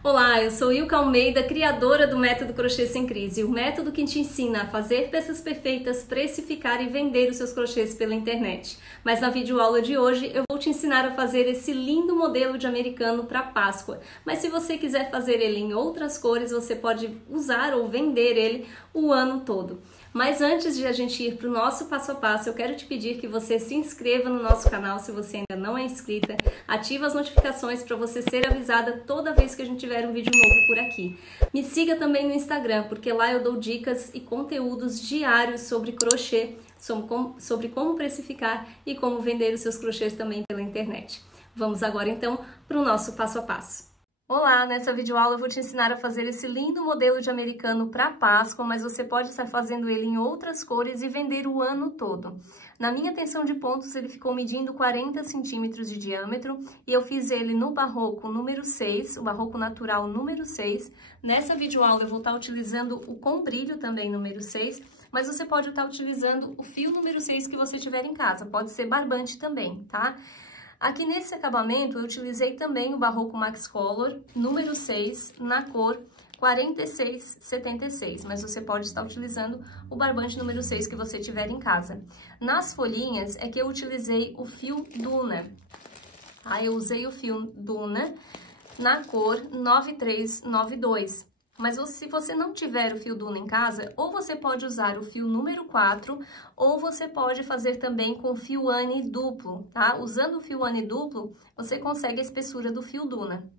Olá, eu sou Ilka Almeida, criadora do Método Crochê Sem Crise, o método que te ensina a fazer peças perfeitas, precificar e vender os seus crochês pela internet. Mas na videoaula de hoje eu vou te ensinar a fazer esse lindo modelo de americano para Páscoa. Mas se você quiser fazer ele em outras cores, você pode usar ou vender ele o ano todo. Mas antes de a gente ir para o nosso passo a passo, eu quero te pedir que você se inscreva no nosso canal se você ainda não é inscrita, ativa as notificações para você ser avisada toda vez que a gente tiver um vídeo novo por aqui. Me siga também no Instagram, porque lá eu dou dicas e conteúdos diários sobre crochê, sobre como precificar e como vender os seus crochês também pela internet. Vamos agora então para o nosso passo a passo. Olá, nessa videoaula eu vou te ensinar a fazer esse lindo modelo de americano para Páscoa, mas você pode estar fazendo ele em outras cores e vender o ano todo. Na minha tensão de pontos ele ficou medindo 40 centímetros de diâmetro e eu fiz ele no barroco número 6, o barroco natural número 6. Nessa videoaula eu vou estar utilizando o com brilho também número 6, mas você pode estar utilizando o fio número 6 que você tiver em casa, pode ser barbante também, tá? Aqui nesse acabamento eu utilizei também o Barroco Max Color número 6 na cor 4676, mas você pode estar utilizando o barbante número 6 que você tiver em casa. Nas folhinhas é que eu utilizei o fio Duna, tá? Eu usei o fio Duna na cor 9392. Mas se você não tiver o fio Duna em casa, ou você pode usar o fio número 4, ou você pode fazer também com fio Anne duplo, tá? Usando o fio Anne duplo, você consegue a espessura do fio Duna.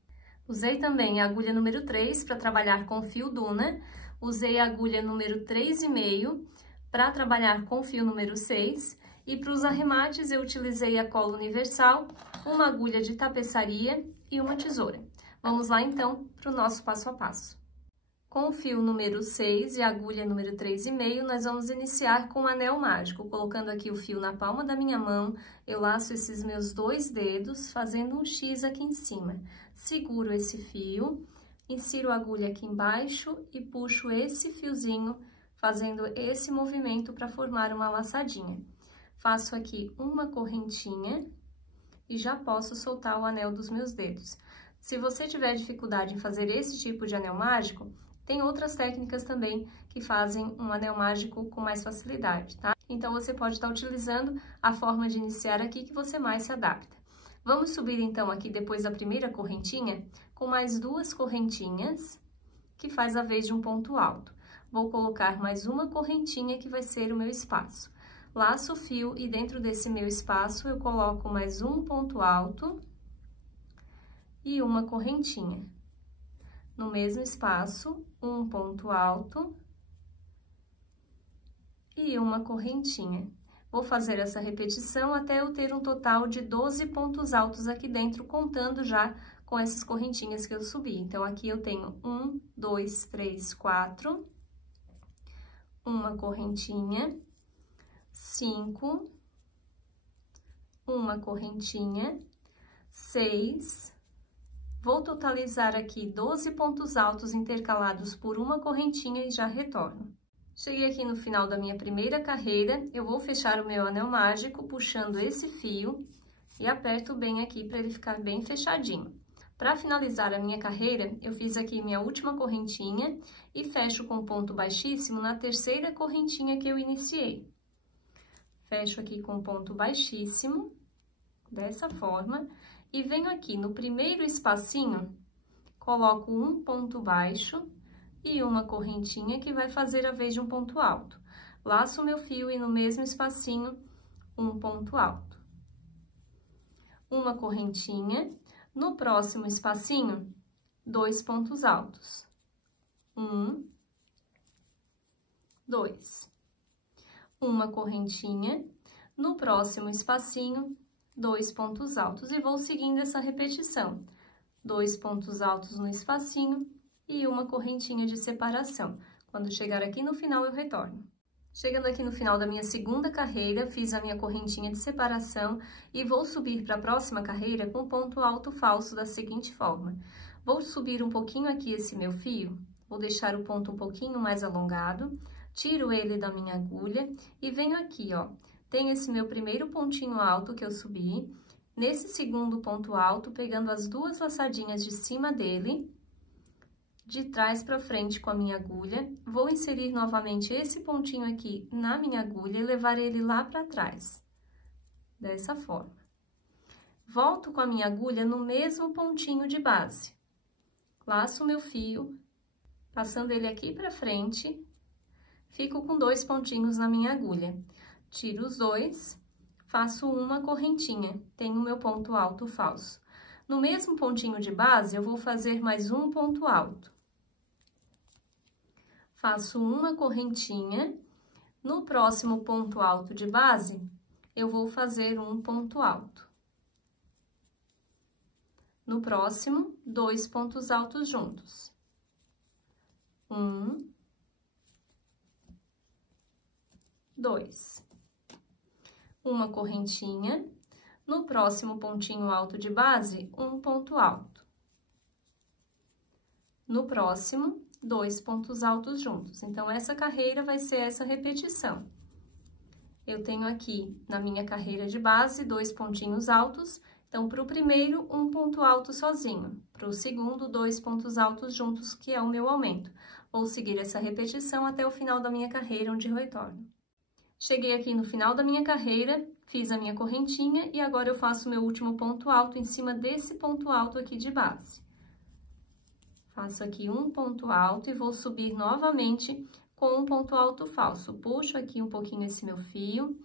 Usei também a agulha número 3 para trabalhar com fio Duna, usei a agulha número 3,5 para trabalhar com fio número 6, e para os arremates eu utilizei a cola universal, uma agulha de tapeçaria e uma tesoura. Vamos lá então para o nosso passo a passo. Com o fio número 6 e a agulha número 3,5, nós vamos iniciar com o anel mágico. Colocando aqui o fio na palma da minha mão, eu laço esses meus 2 dedos, fazendo um X aqui em cima. Seguro esse fio, insiro a agulha aqui embaixo e puxo esse fiozinho, fazendo esse movimento para formar uma laçadinha. Faço aqui uma correntinha e já posso soltar o anel dos meus dedos. Se você tiver dificuldade em fazer esse tipo de anel mágico, tem outras técnicas também que fazem um anel mágico com mais facilidade, tá? Então, você pode estar utilizando a forma de iniciar aqui que você mais se adapta. Vamos subir, então, aqui depois da primeira correntinha, com mais 2 correntinhas, que faz a vez de um ponto alto. Vou colocar mais uma correntinha que vai ser o meu espaço. Laço o fio e dentro desse meu espaço eu coloco mais um ponto alto e uma correntinha. No mesmo espaço, um ponto alto e uma correntinha. Vou fazer essa repetição até eu ter um total de 12 pontos altos aqui dentro, contando já com essas correntinhas que eu subi. Então, aqui eu tenho 1, 2, 3, 4, uma correntinha, 5, uma correntinha, 6, vou totalizar aqui 12 pontos altos intercalados por uma correntinha e já retorno. Cheguei aqui no final da minha primeira carreira, eu vou fechar o meu anel mágico puxando esse fio e aperto bem aqui para ele ficar bem fechadinho. Para finalizar a minha carreira, eu fiz aqui minha última correntinha e fecho com ponto baixíssimo na terceira correntinha que eu iniciei. Fecho aqui com ponto baixíssimo, dessa forma. E venho aqui no primeiro espacinho, coloco um ponto baixo e uma correntinha que vai fazer a vez de um ponto alto. Laço o meu fio e no mesmo espacinho, um ponto alto. Uma correntinha, no próximo espacinho, 2 pontos altos. 1, 2. Uma correntinha, no próximo espacinho, 2 pontos altos e vou seguindo essa repetição. 2 pontos altos no espacinho e uma correntinha de separação. Quando chegar aqui no final, eu retorno. Chegando aqui no final da minha segunda carreira, fiz a minha correntinha de separação e vou subir para a próxima carreira com ponto alto falso da seguinte forma. Vou subir um pouquinho aqui esse meu fio, vou deixar o ponto um pouquinho mais alongado, tiro ele da minha agulha e venho aqui, ó. Tem esse meu primeiro pontinho alto que eu subi, nesse segundo ponto alto, pegando as 2 laçadinhas de cima dele, de trás para frente com a minha agulha, vou inserir novamente esse pontinho aqui na minha agulha e levar ele lá para trás, dessa forma. Volto com a minha agulha no mesmo pontinho de base, laço o meu fio, passando ele aqui para frente, fico com 2 pontinhos na minha agulha, tiro os 2, faço uma correntinha, tenho o meu ponto alto falso. No mesmo pontinho de base, eu vou fazer mais um ponto alto. Faço uma correntinha, no próximo ponto alto de base, eu vou fazer um ponto alto. No próximo, 2 pontos altos juntos. 1, 2. Uma correntinha, no próximo pontinho alto de base, um ponto alto. No próximo, 2 pontos altos juntos. Então, essa carreira vai ser essa repetição. Eu tenho aqui, na minha carreira de base, 2 pontinhos altos. Então, para o primeiro, um ponto alto sozinho. Para o segundo, 2 pontos altos juntos, que é o meu aumento. Vou seguir essa repetição até o final da minha carreira, onde eu retorno. Cheguei aqui no final da minha carreira, fiz a minha correntinha e agora eu faço o meu último ponto alto em cima desse ponto alto aqui de base. Faço aqui um ponto alto e vou subir novamente com um ponto alto falso. Puxo aqui um pouquinho esse meu fio,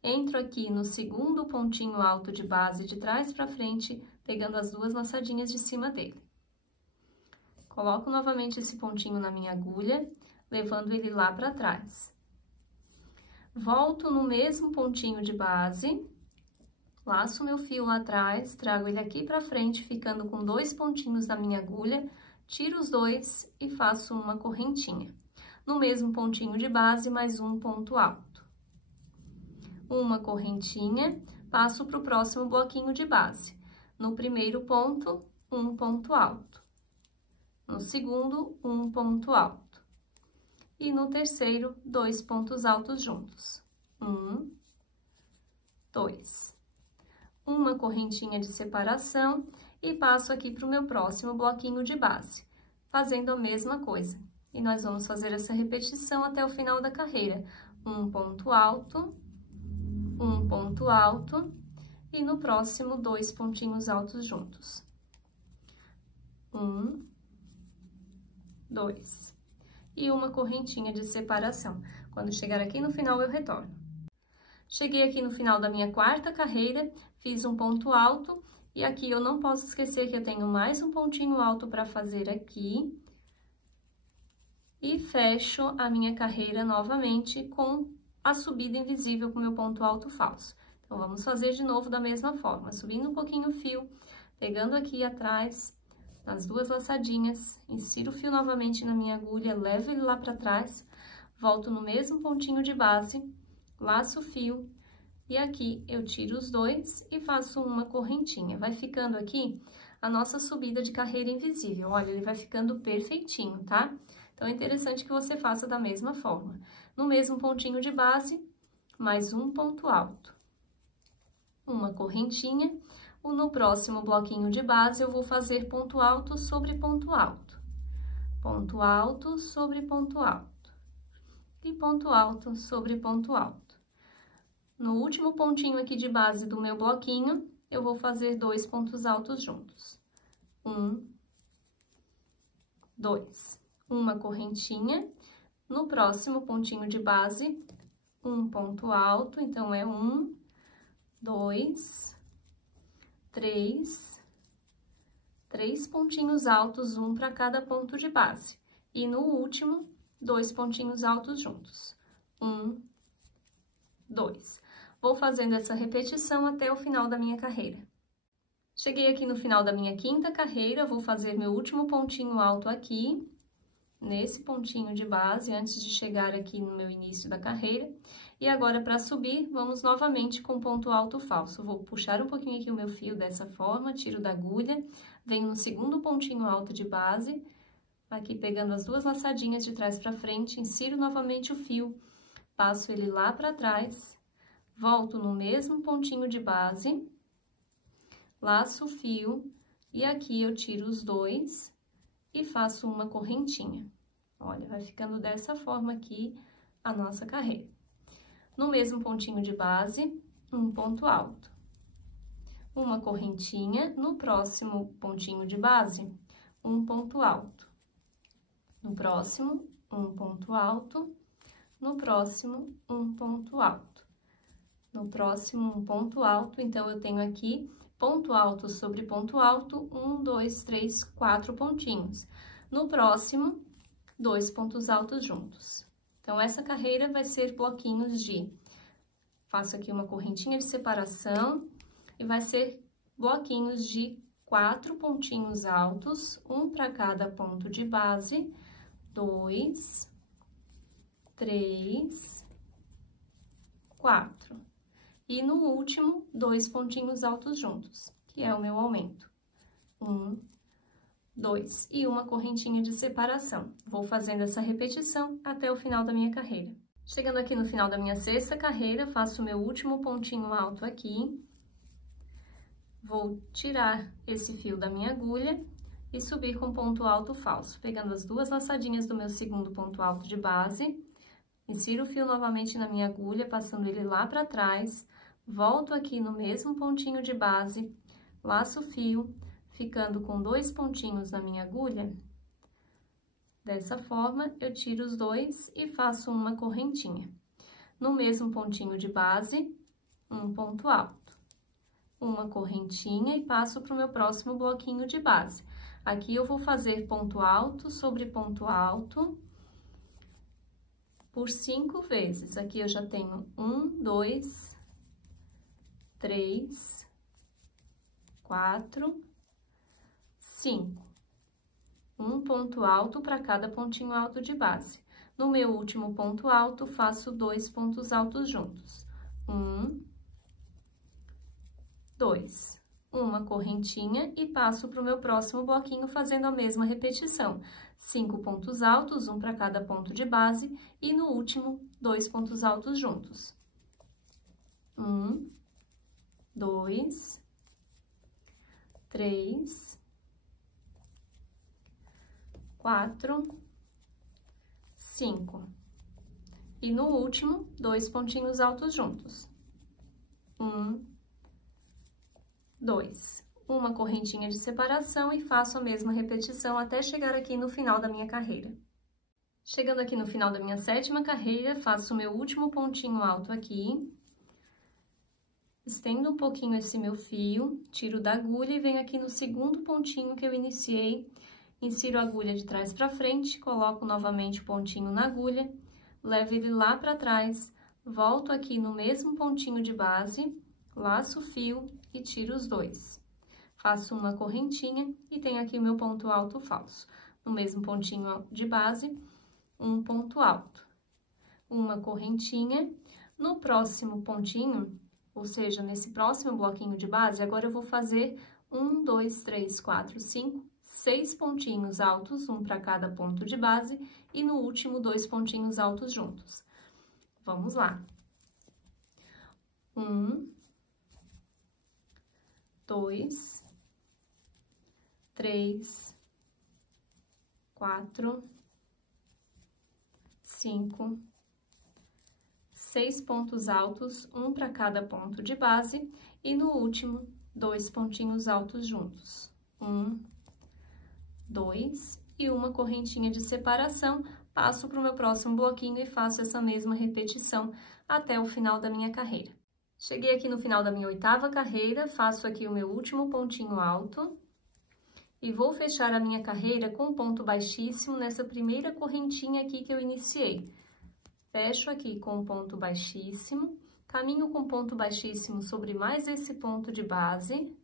entro aqui no segundo pontinho alto de base de trás para frente, pegando as 2 laçadinhas de cima dele. Coloco novamente esse pontinho na minha agulha, levando ele lá para trás. Volto no mesmo pontinho de base, laço meu fio lá atrás, trago ele aqui para frente, ficando com 2 pontinhos na minha agulha, tiro os 2 e faço uma correntinha. No mesmo pontinho de base, mais um ponto alto. Uma correntinha, passo para o próximo bloquinho de base. No primeiro ponto, um ponto alto. No segundo, um ponto alto. E no terceiro, 2 pontos altos juntos. 1, 2. Uma correntinha de separação e passo aqui para o meu próximo bloquinho de base, fazendo a mesma coisa. E nós vamos fazer essa repetição até o final da carreira. Um ponto alto, e no próximo, 2 pontinhos altos juntos. 1, 2. E uma correntinha de separação. Quando chegar aqui no final, eu retorno. Cheguei aqui no final da minha 4ª carreira, fiz um ponto alto, e aqui eu não posso esquecer que eu tenho mais um pontinho alto para fazer aqui. E fecho a minha carreira novamente com a subida invisível com meu ponto alto falso. Então, vamos fazer de novo da mesma forma, subindo um pouquinho o fio, pegando aqui atrás, nas 2 laçadinhas, insiro o fio novamente na minha agulha, levo ele lá para trás, volto no mesmo pontinho de base, laço o fio, e aqui eu tiro os 2 e faço uma correntinha. Vai ficando aqui a nossa subida de carreira invisível. Olha, ele vai ficando perfeitinho, tá? Então, é interessante que você faça da mesma forma. No mesmo pontinho de base, mais um ponto alto. Uma correntinha. No próximo bloquinho de base, eu vou fazer ponto alto sobre ponto alto. Ponto alto sobre ponto alto. E ponto alto sobre ponto alto. No último pontinho aqui de base do meu bloquinho, eu vou fazer 2 pontos altos juntos. 1, 2. Uma correntinha. No próximo pontinho de base, um ponto alto, então é 1, 2, 3 pontinhos altos, um para cada ponto de base. E no último, 2 pontinhos altos juntos. 1, 2. Vou fazendo essa repetição até o final da minha carreira. Cheguei aqui no final da minha 5ª carreira, vou fazer meu último pontinho alto aqui, nesse pontinho de base, antes de chegar aqui no meu início da carreira. E agora, para subir, vamos novamente com ponto alto falso. Vou puxar um pouquinho aqui o meu fio dessa forma, tiro da agulha, venho no segundo pontinho alto de base, aqui pegando as 2 laçadinhas de trás para frente, insiro novamente o fio, passo ele lá para trás, volto no mesmo pontinho de base, laço o fio, e aqui eu tiro os 2 e faço uma correntinha. Olha, vai ficando dessa forma aqui a nossa carreira. No mesmo pontinho de base, um ponto alto. Uma correntinha, no próximo pontinho de base, um ponto alto. No próximo, um ponto alto. No próximo, um ponto alto. No próximo, um ponto alto. Então, eu tenho aqui ponto alto sobre ponto alto, 1, 2, 3, 4 pontinhos. No próximo, 2 pontos altos juntos. Então, essa carreira vai ser bloquinhos de... Faço aqui uma correntinha de separação e vai ser bloquinhos de 4 pontinhos altos, um para cada ponto de base, 2, 3, 4. E no último, 2 pontinhos altos juntos, que é o meu aumento. 1, 2. E uma correntinha de separação. Vou fazendo essa repetição até o final da minha carreira. Chegando aqui no final da minha sexta carreira, faço o meu último pontinho alto aqui. Vou tirar esse fio da minha agulha e subir com ponto alto falso, pegando as 2 laçadinhas do meu segundo ponto alto de base. Insiro o fio novamente na minha agulha, passando ele lá para trás. Volto aqui no mesmo pontinho de base, laço o fio, ficando com 2 pontinhos na minha agulha. Dessa forma, eu tiro os 2 e faço uma correntinha. No mesmo pontinho de base, um ponto alto. Uma correntinha e passo para o meu próximo bloquinho de base. Aqui eu vou fazer ponto alto sobre ponto alto por 5 vezes. Aqui eu já tenho 1, 2, 3, 4, 5. Um ponto alto para cada pontinho alto de base. No meu último ponto alto, faço 2 pontos altos juntos. 1, 2. Uma correntinha e passo para o meu próximo bloquinho fazendo a mesma repetição. 5 pontos altos, um para cada ponto de base, e no último, 2 pontos altos juntos. 1, 2, 3, 4, 5. E no último, 2 pontinhos altos juntos. 1, 2. Uma correntinha de separação e faço a mesma repetição até chegar aqui no final da minha carreira. Chegando aqui no final da minha sétima carreira, faço o meu último pontinho alto aqui. Estendo um pouquinho esse meu fio, tiro da agulha e venho aqui no segundo pontinho que eu iniciei. Insiro a agulha de trás para frente, coloco novamente o pontinho na agulha, levo ele lá para trás, volto aqui no mesmo pontinho de base, laço o fio e tiro os 2. Faço uma correntinha e tenho aqui o meu ponto alto falso. No mesmo pontinho de base, um ponto alto. Uma correntinha. No próximo pontinho, ou seja, nesse próximo bloquinho de base, agora eu vou fazer 1, 2, 3, 4, 5, 6 pontinhos altos, um para cada ponto de base, e no último, 2 pontinhos altos juntos. Vamos lá. 1, 2, 3, 4, 5, 6 pontos altos, um para cada ponto de base, e no último, 2 pontinhos altos juntos. 1, 2 e uma correntinha de separação, passo para o meu próximo bloquinho e faço essa mesma repetição até o final da minha carreira. Cheguei aqui no final da minha oitava carreira, faço aqui o meu último pontinho alto e vou fechar a minha carreira com um ponto baixíssimo nessa primeira correntinha aqui que eu iniciei. Fecho aqui com um ponto baixíssimo, caminho com ponto baixíssimo sobre mais esse ponto de base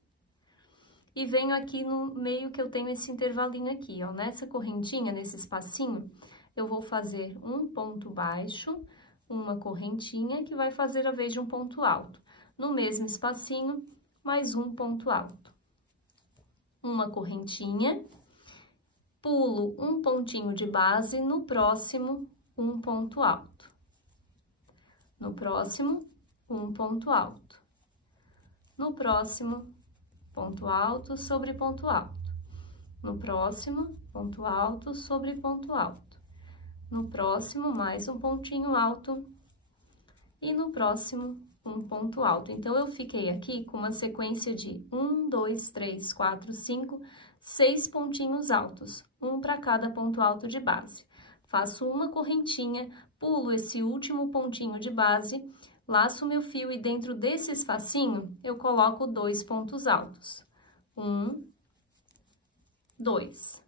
e venho aqui no meio que eu tenho esse intervalinho aqui, ó, nessa correntinha, nesse espacinho, eu vou fazer um ponto baixo, uma correntinha que vai fazer a vez de um ponto alto. No mesmo espacinho, mais um ponto alto. Uma correntinha, pulo um pontinho de base, no próximo, um ponto alto. No próximo, um ponto alto. No próximo, ponto alto sobre ponto alto. No próximo, ponto alto sobre ponto alto. No próximo, mais um pontinho alto. E no próximo, um ponto alto. Então, eu fiquei aqui com uma sequência de 1, 2, 3, 4, 5, 6 pontinhos altos, um para cada ponto alto de base. Faço uma correntinha, pulo esse último pontinho de base, laço meu fio e dentro desse espacinho, eu coloco 2 pontos altos. 1, 2.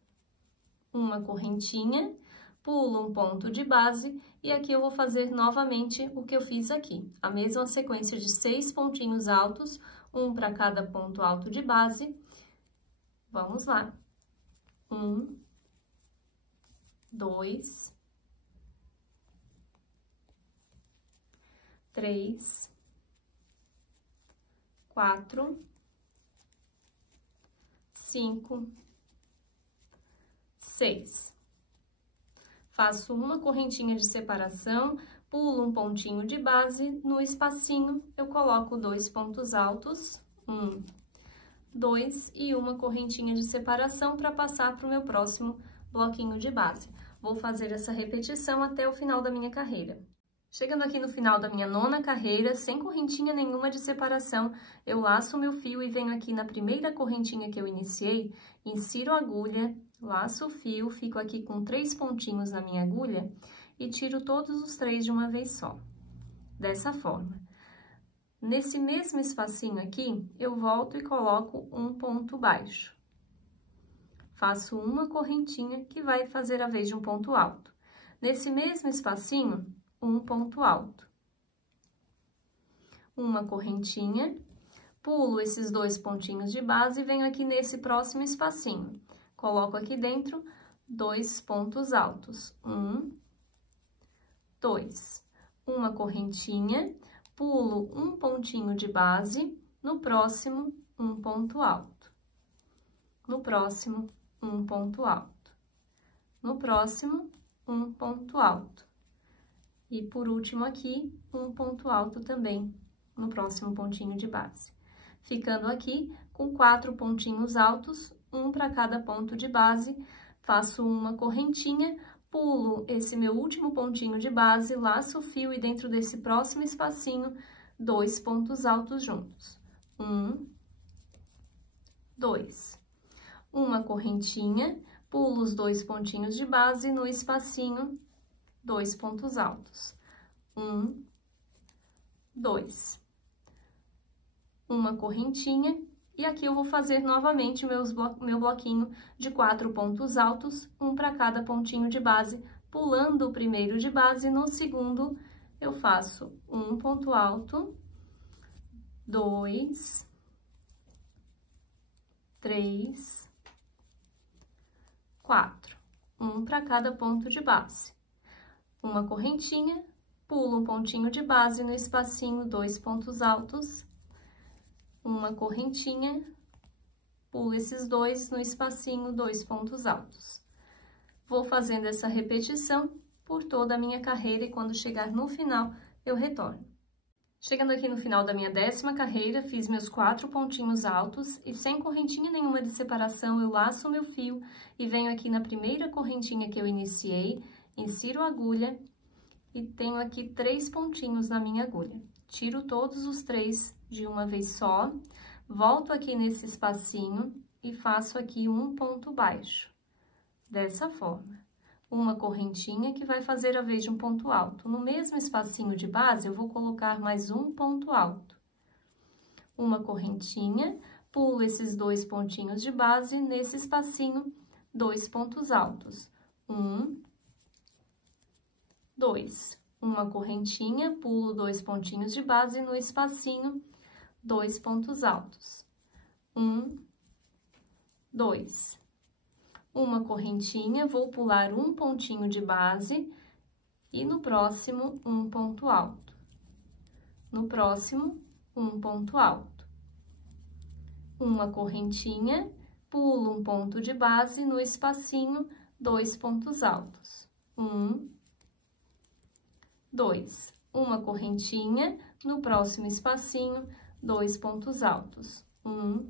Uma correntinha, pulo um ponto de base e aqui eu vou fazer novamente o que eu fiz aqui. A mesma sequência de 6 pontinhos altos, um para cada ponto alto de base. Vamos lá. 1, 2, 3, 4, 5, 6. Faço uma correntinha de separação, pulo um pontinho de base, no espacinho eu coloco 2 pontos altos, 1, 2 e uma correntinha de separação para passar para o meu próximo bloquinho de base. Vou fazer essa repetição até o final da minha carreira. Chegando aqui no final da minha 9ª carreira, sem correntinha nenhuma de separação, eu laço o meu fio e venho aqui na primeira correntinha que eu iniciei, insiro a agulha, laço o fio, fico aqui com 3 pontinhos na minha agulha e tiro todos os 3 de uma vez só, dessa forma. Nesse mesmo espacinho aqui, eu volto e coloco um ponto baixo. Faço uma correntinha que vai fazer a vez de um ponto alto. Nesse mesmo espacinho, um ponto alto. Uma correntinha, pulo esses 2 pontinhos de base e venho aqui nesse próximo espacinho. Coloco aqui dentro 2 pontos altos, 1, 2. Uma correntinha, pulo um pontinho de base, no próximo, um ponto alto. No próximo, um ponto alto. No próximo, um ponto alto. E por último aqui, um ponto alto também, no próximo pontinho de base. Ficando aqui com 4 pontinhos altos, um para cada ponto de base, faço uma correntinha, pulo esse meu último pontinho de base, laço o fio e dentro desse próximo espacinho, 2 pontos altos juntos. 1, 2. Uma correntinha, pulo os 2 pontinhos de base no espacinho, 2 pontos altos. 1, 2. Uma correntinha. E aqui eu vou fazer novamente meu bloquinho de 4 pontos altos, um para cada pontinho de base, pulando o primeiro de base, no segundo eu faço um ponto alto, 2, 3, 4, um para cada ponto de base. Uma correntinha, pulo um pontinho de base no espacinho, 2 pontos altos, uma correntinha, pulo esses 2 no espacinho, 2 pontos altos. Vou fazendo essa repetição por toda a minha carreira e quando chegar no final, eu retorno. Chegando aqui no final da minha 10ª carreira, fiz meus 4 pontinhos altos e sem correntinha nenhuma de separação, eu laço o meu fio e venho aqui na primeira correntinha que eu iniciei, insiro a agulha e tenho aqui 3 pontinhos na minha agulha. Tiro todos os 3 de uma vez só, volto aqui nesse espacinho e faço aqui um ponto baixo, dessa forma. Uma correntinha que vai fazer a vez de um ponto alto. No mesmo espacinho de base, eu vou colocar mais um ponto alto. Uma correntinha, pulo esses 2 pontinhos de base, nesse espacinho, 2 pontos altos. 1, 2. Uma correntinha, pulo 2 pontinhos de base no espacinho, 2 pontos altos. 1, 2. Uma correntinha, vou pular um pontinho de base e no próximo, um ponto alto. No próximo, um ponto alto. Uma correntinha, pulo um ponto de base no espacinho, 2 pontos altos. 1, 2. Uma correntinha, no próximo espacinho, 2 pontos altos. 1,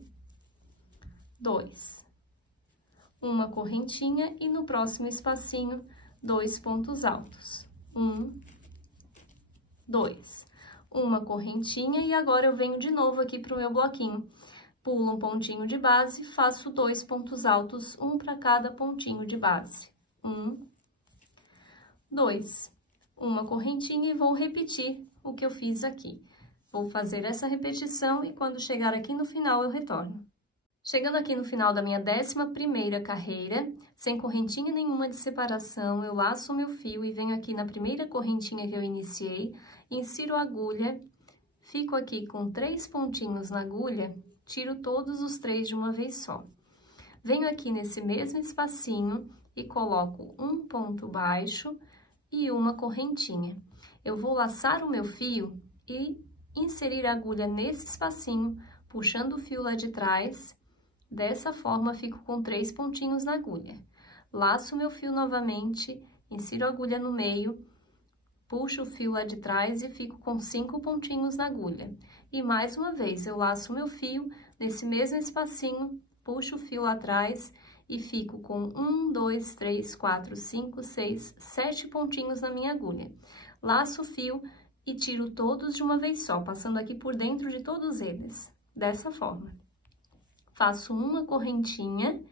2. uma correntinha e no próximo espacinho, 2 pontos altos. 1, 2. Uma correntinha e agora eu venho de novo aqui pro meu bloquinho. Pulo um pontinho de base, faço 2 pontos altos, um para cada pontinho de base. 1, 2. Uma correntinha e vou repetir o que eu fiz aqui. Vou fazer essa repetição e quando chegar aqui no final eu retorno. Chegando aqui no final da minha 11ª carreira, sem correntinha nenhuma de separação, eu laço o meu fio e venho aqui na primeira correntinha que eu iniciei, insiro a agulha, fico aqui com 3 pontinhos na agulha, tiro todos os 3 de uma vez só. Venho aqui nesse mesmo espacinho e coloco um ponto baixo e uma correntinha. Eu vou laçar o meu fio e inserir a agulha nesse espacinho, puxando o fio lá de trás. Dessa forma, fico com 3 pontinhos na agulha. Laço meu fio novamente, insiro a agulha no meio, puxo o fio lá de trás e fico com 5 pontinhos na agulha. E mais uma vez, eu laço meu fio nesse mesmo espacinho, puxo o fio lá atrás e fico com 1, 2, 3, 4, 5, 6, 7 pontinhos na minha agulha. Laço o fio e tiro todos de uma vez só, passando aqui por dentro de todos eles, dessa forma. Faço uma correntinha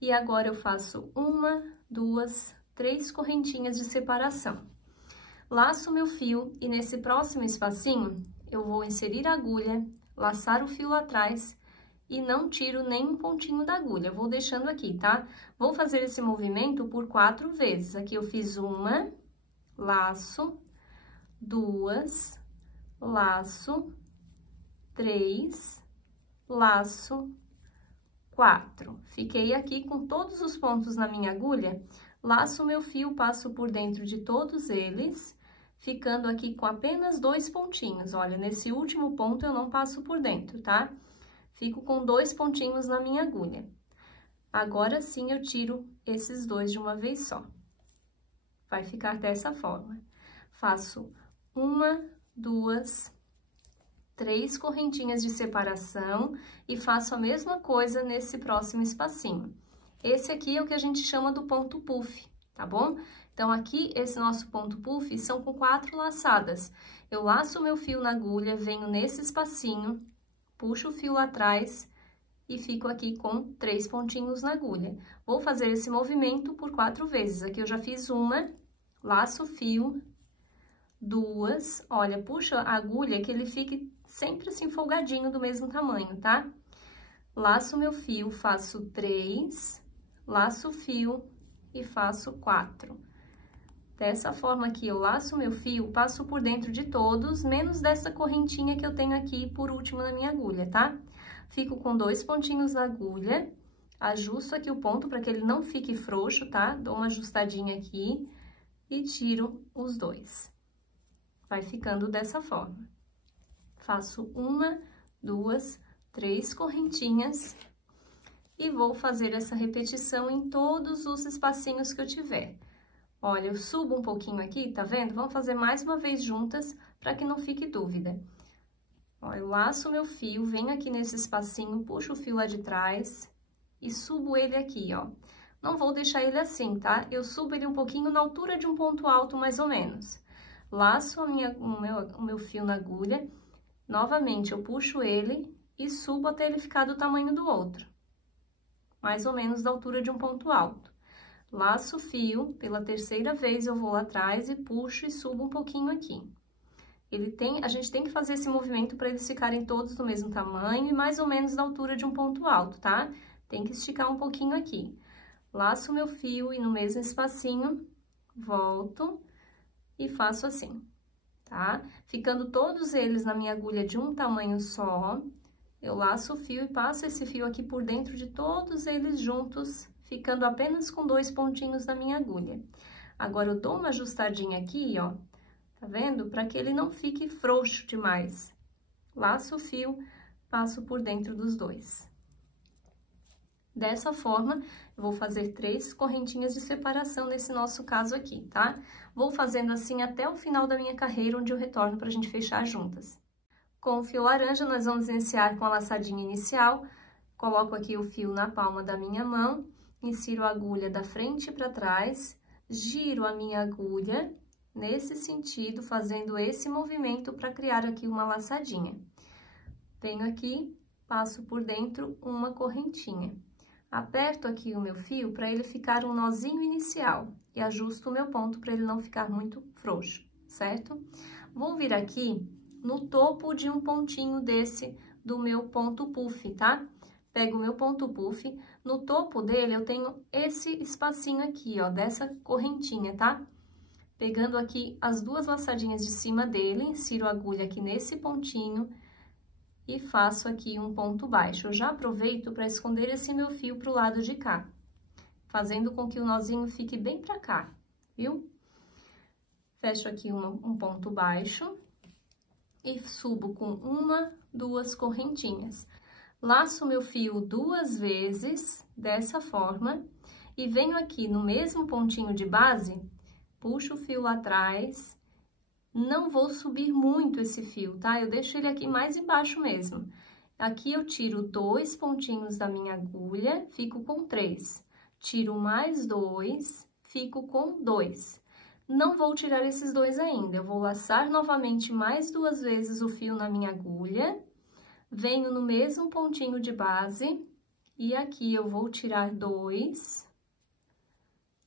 e agora eu faço 1, 2, 3 correntinhas de separação. Laço meu fio e nesse próximo espacinho eu vou inserir a agulha, laçar o fio lá atrás e não tiro nenhum pontinho da agulha, vou deixando aqui, tá? Vou fazer esse movimento por 4 vezes. Aqui eu fiz 1, laço, 2, laço, 3, laço, 4. Fiquei aqui com todos os pontos na minha agulha, laço o meu fio, passo por dentro de todos eles, ficando aqui com apenas 2 pontinhos. Olha, nesse último ponto eu não passo por dentro, tá? Fico com 2 pontinhos na minha agulha. Agora sim eu tiro esses 2 de uma vez só. Vai ficar dessa forma. Faço 1, 2, 3 correntinhas de separação e faço a mesma coisa nesse próximo espacinho. Esse aqui é o que a gente chama do ponto puff, tá bom? Então, aqui, esse nosso ponto puff são com 4 laçadas. Eu laço o meu fio na agulha, venho nesse espacinho, puxo o fio lá atrás e fico aqui com 3 pontinhos na agulha. Vou fazer esse movimento por 4 vezes. Aqui eu já fiz 1, laço o fio, 2, olha, puxa a agulha que ele fique sempre assim folgadinho do mesmo tamanho, tá? Laço meu fio, faço 3, laço o fio e faço 4. Dessa forma aqui, eu laço meu fio, passo por dentro de todos, menos dessa correntinha que eu tenho aqui por último na minha agulha, tá? Fico com 2 pontinhos na agulha, ajusto aqui o ponto para que ele não fique frouxo, tá? Dou uma ajustadinha aqui e tiro os 2. Vai ficando dessa forma. Faço 1, 2, 3 correntinhas e vou fazer essa repetição em todos os espacinhos que eu tiver. Olha, eu subo um pouquinho aqui, tá vendo? Vamos fazer mais uma vez juntas para que não fique dúvida. Ó, eu laço o meu fio, venho aqui nesse espacinho, puxo o fio lá de trás e subo ele aqui, ó. Não vou deixar ele assim, tá? Eu subo ele um pouquinho na altura de um ponto alto, mais ou menos. Laço o meu fio na agulha, novamente eu puxo ele e subo até ele ficar do tamanho do outro, mais ou menos da altura de um ponto alto. Laço o fio, pela terceira vez eu vou lá atrás e puxo e subo um pouquinho aqui. A gente tem que fazer esse movimento para eles ficarem todos do mesmo tamanho e mais ou menos da altura de um ponto alto, tá? Tem que esticar um pouquinho aqui. Laço o meu fio e no mesmo espacinho, volto e faço assim, tá? Ficando todos eles na minha agulha de um tamanho só, eu laço o fio e passo esse fio aqui por dentro de todos eles juntos, ficando apenas com 2 pontinhos na minha agulha. Agora, eu dou uma ajustadinha aqui, ó, tá vendo? Para que ele não fique frouxo demais. Laço o fio, passo por dentro dos 2. Dessa forma, eu vou fazer 3 correntinhas de separação nesse nosso caso aqui, tá? Vou fazendo assim até o final da minha carreira, onde eu retorno pra gente fechar juntas. Com o fio laranja, nós vamos iniciar com a laçadinha inicial. Coloco aqui o fio na palma da minha mão, insiro a agulha da frente para trás, giro a minha agulha nesse sentido, fazendo esse movimento para criar aqui uma laçadinha. Venho aqui, passo por dentro uma correntinha. Aperto aqui o meu fio para ele ficar um nozinho inicial e ajusto o meu ponto para ele não ficar muito frouxo, certo? Vou vir aqui no topo de um pontinho desse do meu ponto puff, tá? Pego o meu ponto puff, no topo dele eu tenho esse espacinho aqui, ó, dessa correntinha, tá? Pegando aqui as duas laçadinhas de cima dele, insiro a agulha aqui nesse pontinho e faço aqui um ponto baixo. Eu já aproveito para esconder esse meu fio pro lado de cá, fazendo com que o nozinho fique bem pra cá, viu? Fecho aqui um ponto baixo e subo com uma, duas correntinhas. Laço meu fio 2 vezes, dessa forma, e venho aqui no mesmo pontinho de base, puxo o fio lá atrás. Não vou subir muito esse fio, tá? Eu deixo ele aqui mais embaixo mesmo. Aqui eu tiro 2 pontinhos da minha agulha, fico com 3. Tiro mais 2, fico com 2. Não vou tirar esses 2 ainda, eu vou laçar novamente mais 2 vezes o fio na minha agulha. Venho no mesmo pontinho de base e aqui eu vou tirar 2.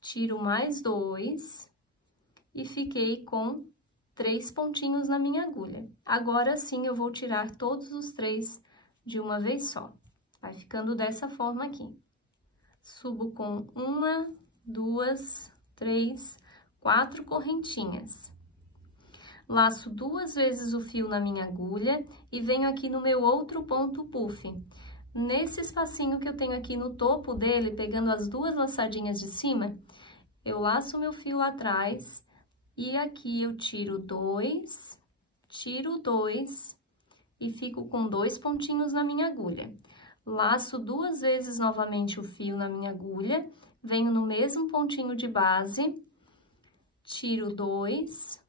Tiro mais 2 e fiquei com 3 pontinhos na minha agulha. Agora sim, eu vou tirar todos os 3 de uma vez só. Vai ficando dessa forma aqui. Subo com 1, 2, 3, 4 correntinhas. Laço 2 vezes o fio na minha agulha e venho aqui no meu outro ponto puff. Nesse espacinho que eu tenho aqui no topo dele, pegando as 2 laçadinhas de cima, eu laço meu fio lá atrás. E aqui eu tiro 2 e fico com 2 pontinhos na minha agulha. Laço 2 vezes novamente o fio na minha agulha, venho no mesmo pontinho de base, tiro 2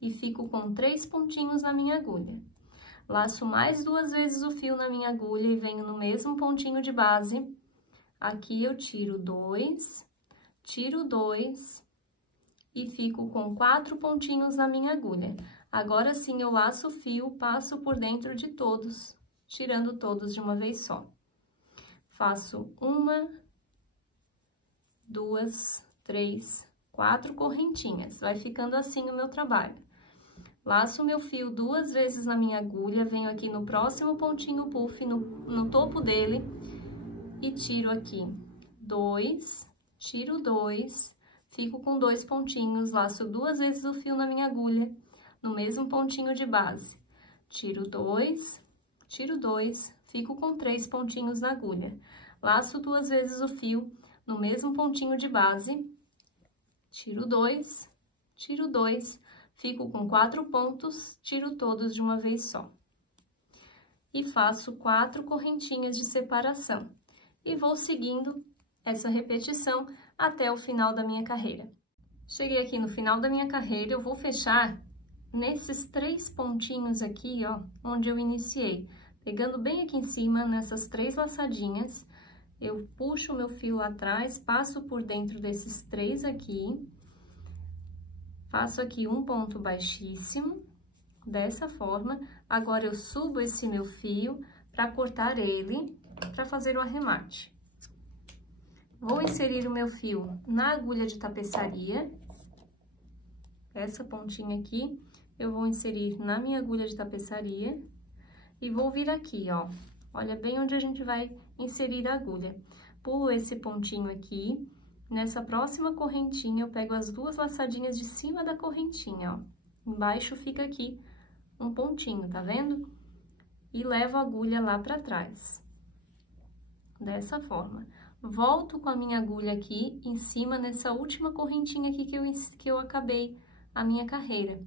e fico com 3 pontinhos na minha agulha. Laço mais 2 vezes o fio na minha agulha e venho no mesmo pontinho de base. Aqui eu tiro 2 e fico com 4 pontinhos na minha agulha. Agora sim eu laço o fio, passo por dentro de todos, tirando todos de uma vez só. Faço 1, 2, 3, 4 correntinhas. Vai ficando assim o meu trabalho. Laço o meu fio 2 vezes na minha agulha, venho aqui no próximo pontinho puff, no topo dele, e tiro aqui 2, tiro 2, fico com 2 pontinhos, laço 2 vezes o fio na minha agulha, no mesmo pontinho de base. Tiro 2, fico com 3 pontinhos na agulha. Laço 2 vezes o fio no mesmo pontinho de base. Tiro 2, fico com 4 pontos, tiro todos de uma vez só. E faço 4 correntinhas de separação. E vou seguindo essa repetição até o final da minha carreira. Cheguei aqui no final da minha carreira, eu vou fechar nesses 3 pontinhos aqui, ó, onde eu iniciei. Pegando bem aqui em cima, nessas 3 laçadinhas, eu puxo o meu fio lá atrás, passo por dentro desses 3 aqui, faço aqui um ponto baixíssimo, dessa forma. Agora, eu subo esse meu fio para cortar ele, para fazer o arremate. Vou inserir o meu fio na agulha de tapeçaria, essa pontinha aqui, eu vou inserir na minha agulha de tapeçaria e vou vir aqui, ó, olha bem onde a gente vai inserir a agulha. Pulo esse pontinho aqui, nessa próxima correntinha eu pego as 2 laçadinhas de cima da correntinha, ó, embaixo fica aqui um pontinho, tá vendo? E levo a agulha lá pra trás, dessa forma. Volto com a minha agulha aqui em cima nessa última correntinha aqui que eu acabei a minha carreira.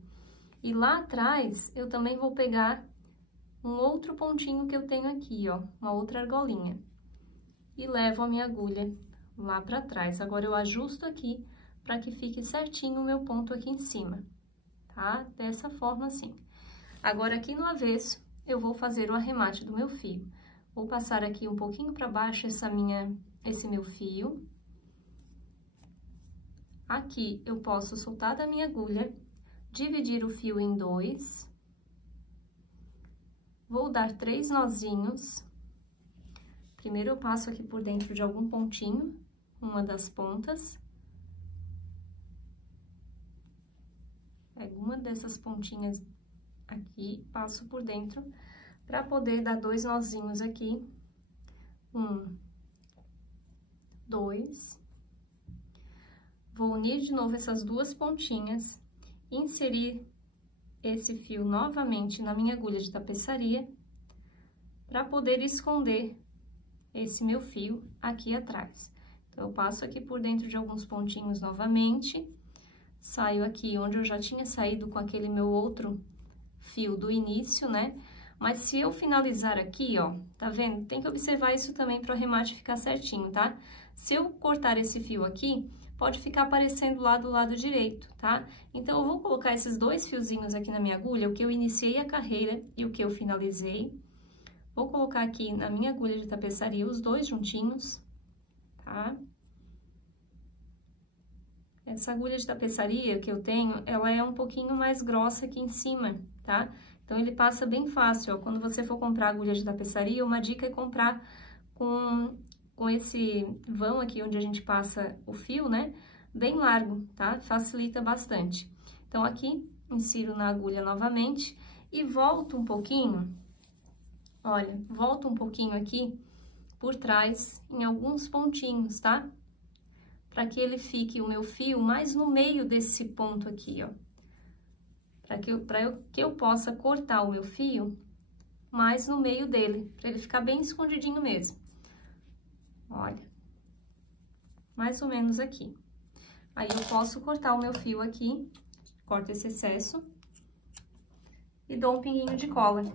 E lá atrás, eu também vou pegar um outro pontinho que eu tenho aqui, ó, uma outra argolinha. E levo a minha agulha lá pra trás. Agora, eu ajusto aqui para que fique certinho o meu ponto aqui em cima, tá? Dessa forma assim. Agora, aqui no avesso, eu vou fazer o arremate do meu fio. Vou passar aqui um pouquinho para baixo esse meu fio. Aqui, eu posso soltar da minha agulha, dividir o fio em 2. Vou dar 3 nozinhos. Primeiro, eu passo aqui por dentro de algum pontinho, uma das pontas. Pego uma dessas pontinhas aqui, passo por dentro, para poder dar 2 nozinhos aqui. 1, 2. Vou unir de novo essas 2 pontinhas, inserir esse fio novamente na minha agulha de tapeçaria, para poder esconder esse meu fio aqui atrás. Então, eu passo aqui por dentro de alguns pontinhos novamente, saio aqui onde eu já tinha saído com aquele meu outro fio do início, né? Mas se eu finalizar aqui, ó, tá vendo? Tem que observar isso também para o arremate ficar certinho, tá? Se eu cortar esse fio aqui, pode ficar aparecendo lá do lado direito, tá? Então, eu vou colocar esses 2 fiozinhos aqui na minha agulha, o que eu iniciei a carreira e o que eu finalizei. Vou colocar aqui na minha agulha de tapeçaria os 2 juntinhos, tá? Essa agulha de tapeçaria que eu tenho, ela é um pouquinho mais grossa aqui em cima, tá? Então, ele passa bem fácil, ó. Quando você for comprar agulha de tapeçaria, uma dica é comprar com esse vão aqui onde a gente passa o fio, né? Bem largo, tá? Facilita bastante. Então, aqui, insiro na agulha novamente e volto um pouquinho, olha, volto um pouquinho aqui por trás em alguns pontinhos, tá? Para que ele fique o meu fio mais no meio desse ponto aqui, ó. Para que eu possa cortar o meu fio mais no meio dele, para ele ficar bem escondidinho mesmo. Olha, mais ou menos aqui. Aí, eu posso cortar o meu fio aqui, corto esse excesso e dou um pinguinho de cola.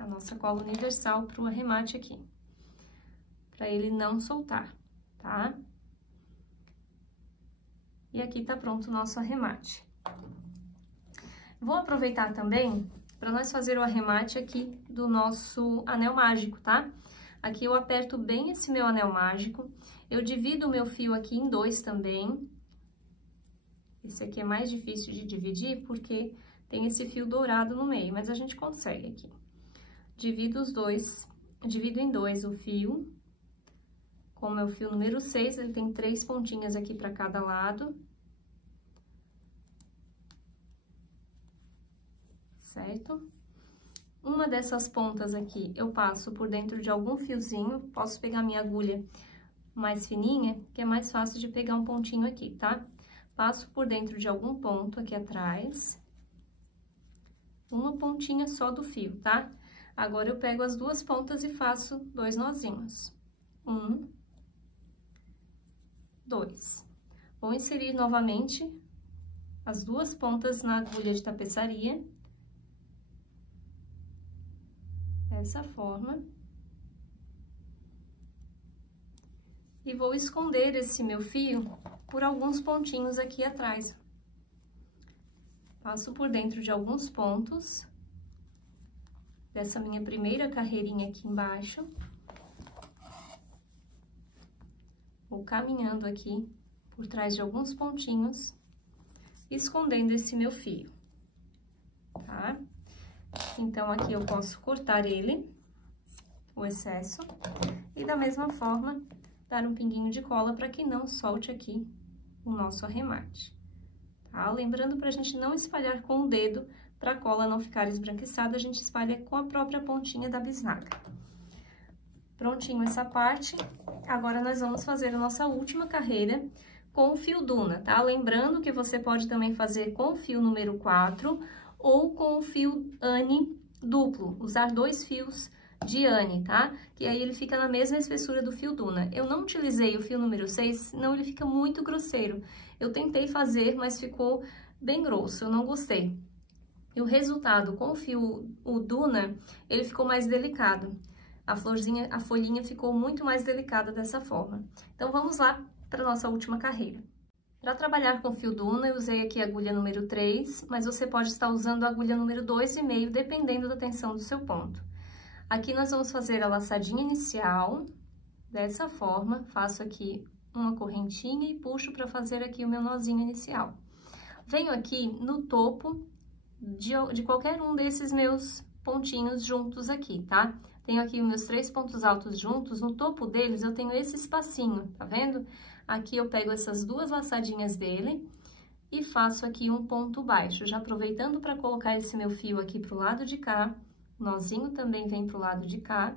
A nossa cola universal para o arremate aqui, para ele não soltar, tá? E aqui tá pronto o nosso arremate. Vou aproveitar também para nós fazer o arremate aqui do nosso anel mágico, tá? Aqui eu aperto bem esse meu anel mágico, eu divido o meu fio aqui em 2 também. Esse aqui é mais difícil de dividir porque tem esse fio dourado no meio, mas a gente consegue aqui. Divido em 2 o fio. Como é o fio número 6, ele tem 3 pontinhas aqui para cada lado. Certo? Uma dessas pontas aqui, eu passo por dentro de algum fiozinho, posso pegar minha agulha mais fininha, que é mais fácil de pegar um pontinho aqui, tá? Passo por dentro de algum ponto aqui atrás, uma pontinha só do fio, tá? Agora, eu pego as 2 pontas e faço 2 nozinhos. 1, 2. Vou inserir novamente as 2 pontas na agulha de tapeçaria. Dessa forma. E vou esconder esse meu fio por alguns pontinhos aqui atrás. Passo por dentro de alguns pontos dessa minha primeira carreirinha aqui embaixo. Vou caminhando aqui por trás de alguns pontinhos, escondendo esse meu fio, tá? Então, aqui eu posso cortar ele, o excesso, e da mesma forma, dar um pinguinho de cola para que não solte aqui o nosso arremate, tá? Lembrando pra gente não espalhar com o dedo, pra cola não ficar esbranquiçada, a gente espalha com a própria pontinha da bisnaga. Prontinho essa parte, agora nós vamos fazer a nossa última carreira com o fio Duna, tá? Lembrando que você pode também fazer com o fio número 4 ou com o fio Anne duplo, usar 2 fios de Anne, tá? Que aí ele fica na mesma espessura do fio Duna. Eu não utilizei o fio número 6, senão ele fica muito grosseiro. Eu tentei fazer, mas ficou bem grosso, eu não gostei. E o resultado com o Duna, ele ficou mais delicado. A folhinha ficou muito mais delicada dessa forma. Então, vamos lá para nossa última carreira. Para trabalhar com fio Duna, eu usei aqui a agulha número 3, mas você pode estar usando a agulha número 2,5, dependendo da tensão do seu ponto. Aqui nós vamos fazer a laçadinha inicial, dessa forma, faço aqui uma correntinha e puxo para fazer aqui o meu nozinho inicial. Venho aqui no topo de qualquer um desses meus pontinhos juntos aqui, tá? Tenho aqui meus 3 pontos altos juntos, no topo deles eu tenho esse espacinho, tá vendo? Aqui eu pego essas 2 laçadinhas dele e faço aqui um ponto baixo, já aproveitando para colocar esse meu fio aqui pro lado de cá, o nozinho também vem pro lado de cá,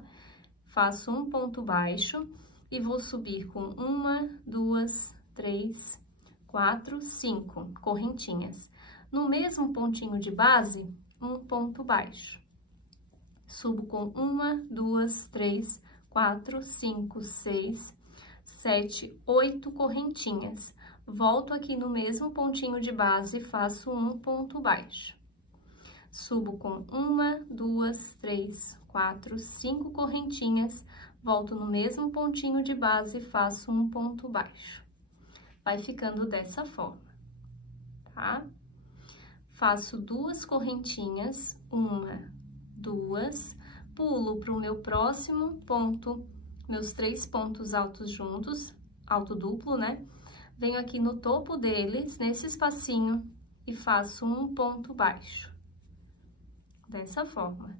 faço um ponto baixo e vou subir com 1, 2, 3, 4, 5 correntinhas. No mesmo pontinho de base, um ponto baixo. Subo com 1, 2, 3, 4, 5, 6, 7, 8 correntinhas. Volto aqui no mesmo pontinho de base e faço um ponto baixo. Subo com 1, 2, 3, 4, 5 correntinhas, volto no mesmo pontinho de base e faço um ponto baixo. Vai ficando dessa forma, tá? Faço 2 correntinhas, 1, 2, pulo para o meu próximo ponto, meus 3 pontos altos juntos, alto duplo, né? Venho aqui no topo deles, nesse espacinho, e faço um ponto baixo. Dessa forma.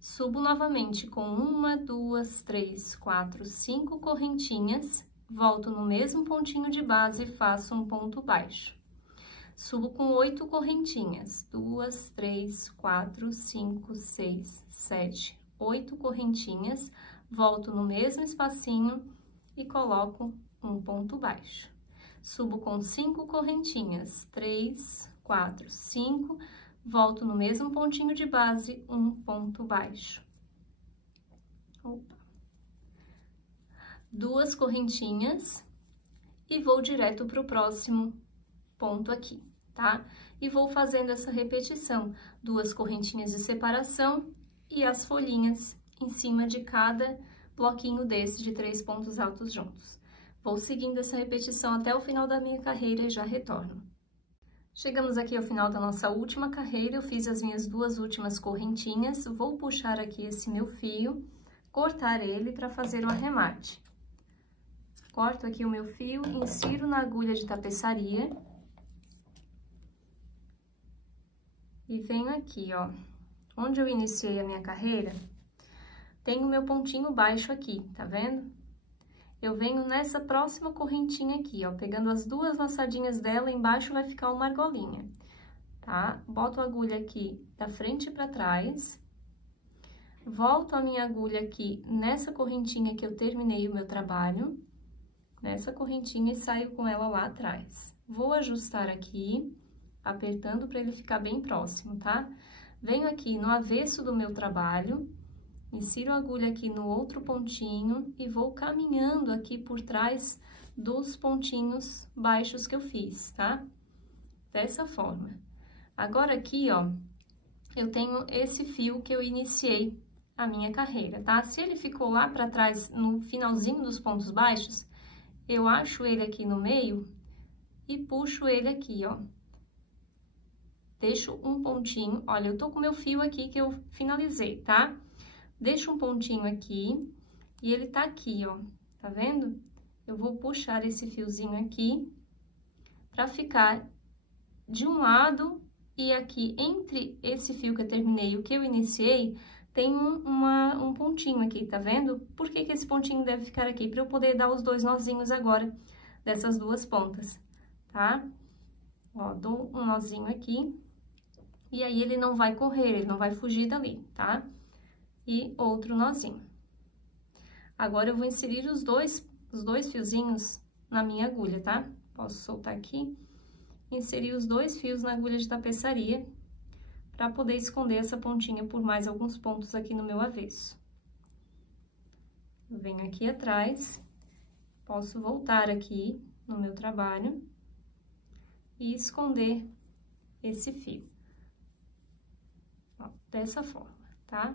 Subo novamente com 1, 2, 3, 4, 5 correntinhas, volto no mesmo pontinho de base e faço um ponto baixo. Subo com 8 correntinhas, 2, 3, 4, 5, 6, 7, 8 correntinhas, volto no mesmo espacinho e coloco um ponto baixo. Subo com 5 correntinhas, 3, 4, 5, volto no mesmo pontinho de base, um ponto baixo. Opa. 2 correntinhas e vou direto para o próximo ponto aqui, tá? E vou fazendo essa repetição, 2 correntinhas de separação e as folhinhas em cima de cada bloquinho desse de 3 pontos altos juntos. Vou seguindo essa repetição até o final da minha carreira e já retorno. Chegamos aqui ao final da nossa última carreira, eu fiz as minhas 2 últimas correntinhas, vou puxar aqui esse meu fio, cortar ele para fazer o arremate. Corto aqui o meu fio, insiro na agulha de tapeçaria. E venho aqui, ó, onde eu iniciei a minha carreira, tem o meu pontinho baixo aqui, tá vendo? Eu venho nessa próxima correntinha aqui, ó, pegando as 2 laçadinhas dela, embaixo vai ficar uma argolinha, tá? Boto a agulha aqui da frente para trás, volto a minha agulha aqui nessa correntinha que eu terminei o meu trabalho, nessa correntinha e saio com ela lá atrás. Vou ajustar aqui, apertando para ele ficar bem próximo, tá? Venho aqui no avesso do meu trabalho, insiro a agulha aqui no outro pontinho e vou caminhando aqui por trás dos pontinhos baixos que eu fiz, tá? Dessa forma. Agora aqui, ó, eu tenho esse fio que eu iniciei a minha carreira, tá? Se ele ficou lá pra trás, no finalzinho dos pontos baixos, eu acho ele aqui no meio e puxo ele aqui, ó. Deixo um pontinho, olha, eu tô com meu fio aqui que eu finalizei, tá? Deixo um pontinho aqui e ele tá aqui, ó, tá vendo? Eu vou puxar esse fiozinho aqui pra ficar de um lado e aqui entre esse fio que eu terminei e o que eu iniciei, tem um pontinho aqui, tá vendo? Por que que esse pontinho deve ficar aqui? Pra eu poder dar os 2 nozinhos agora dessas 2 pontas, tá? Ó, dou um nozinho aqui e aí ele não vai correr, ele não vai fugir dali, tá? E outro nozinho. Agora, eu vou inserir os dois fiozinhos na minha agulha, tá? Posso soltar aqui, inserir os 2 fios na agulha de tapeçaria, para poder esconder essa pontinha por mais alguns pontos aqui no meu avesso. Eu venho aqui atrás, posso voltar aqui no meu trabalho e esconder esse fio. Ó, dessa forma, tá?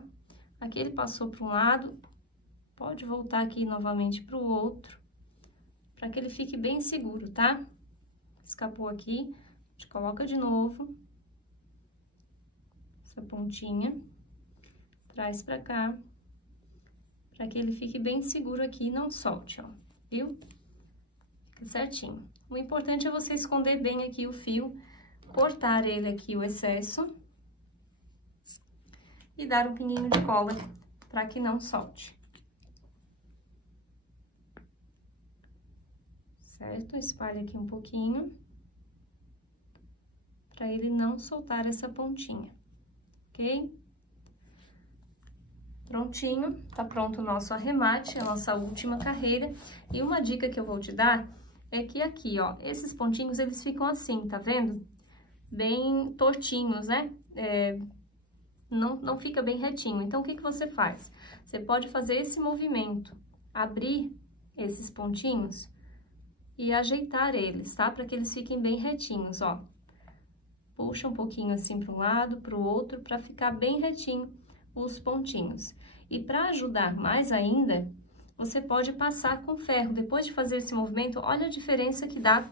Aqui ele passou para um lado, pode voltar aqui novamente para o outro, para que ele fique bem seguro, tá? Escapou aqui, a gente coloca de novo essa pontinha, traz para cá para que ele fique bem seguro aqui e não solte, ó, viu? Fica certinho. O importante é você esconder bem aqui o fio, cortar ele aqui o excesso e dar um pinguinho de cola para que não solte. Certo? Espalha aqui um pouquinho, para ele não soltar essa pontinha, ok? Prontinho, tá pronto o nosso arremate, a nossa última carreira. E uma dica que eu vou te dar é que aqui, ó, esses pontinhos, eles ficam assim, tá vendo? Bem tortinhos, né? Não fica bem retinho. Então, o que que você faz? Você pode fazer esse movimento, abrir esses pontinhos e ajeitar eles, tá? Para que eles fiquem bem retinhos, ó. Puxa um pouquinho assim para um lado, para o outro, para ficar bem retinho os pontinhos. E para ajudar mais ainda, você pode passar com ferro. Depois de fazer esse movimento, olha a diferença que dá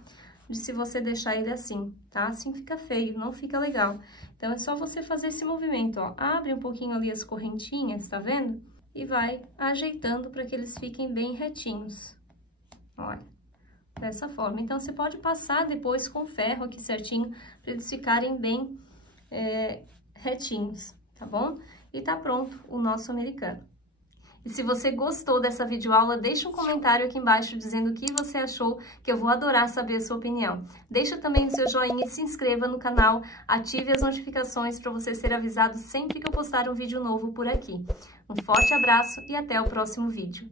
de se você deixar ele assim, tá? Assim fica feio, não fica legal. Então, é só você fazer esse movimento, ó. Abre um pouquinho ali as correntinhas, tá vendo? E vai ajeitando para que eles fiquem bem retinhos. Olha, dessa forma. Então, você pode passar depois com ferro aqui certinho, para eles ficarem bem retinhos, tá bom? E tá pronto o nosso americano. E se você gostou dessa videoaula, deixa um comentário aqui embaixo dizendo o que você achou, que eu vou adorar saber a sua opinião. Deixa também o seu joinha e se inscreva no canal, ative as notificações para você ser avisado sempre que eu postar um vídeo novo por aqui. Um forte abraço e até o próximo vídeo.